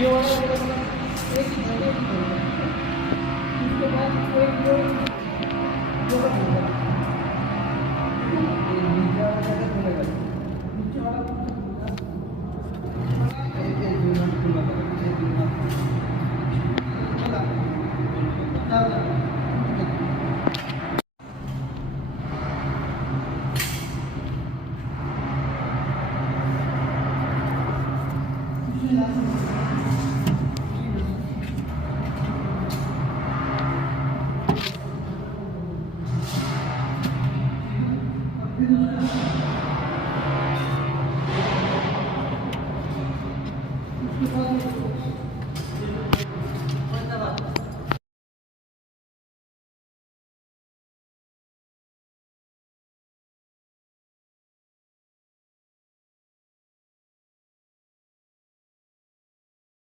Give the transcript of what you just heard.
ये वाला एक ही है, इसके बाद कोई जो जो नीचे वाला कैसे खुलेगा? नीचे वाला खुला